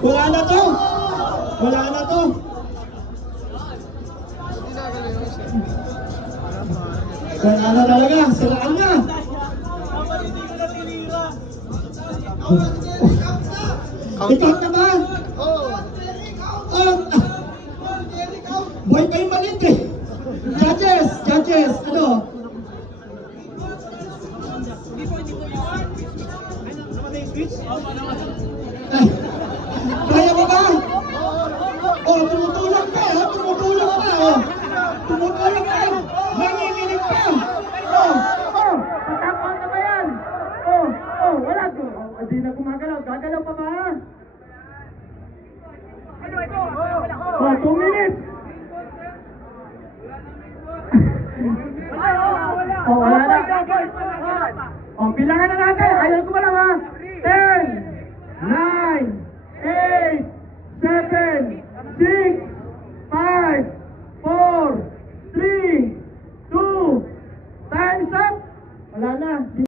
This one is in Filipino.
Wala na to. Wala na to. Wala na talaga. Siraan na. Ikaw na ba? Buhay pa yung malit eh. Judges, ano? Kaya mo ba? Oh, tumutulog ka, oh. Tumutulog ka, oh. Tumutulog ka. Nanginginig ka. Patapang na ba yan? Wala ko. Hindi na gumagalaw. Gagalaw pa ba? 2 minutes. Wala na. Bilangan na natin. Ayaw ko ba lang, ha? 10, 9, 8, 7, 6,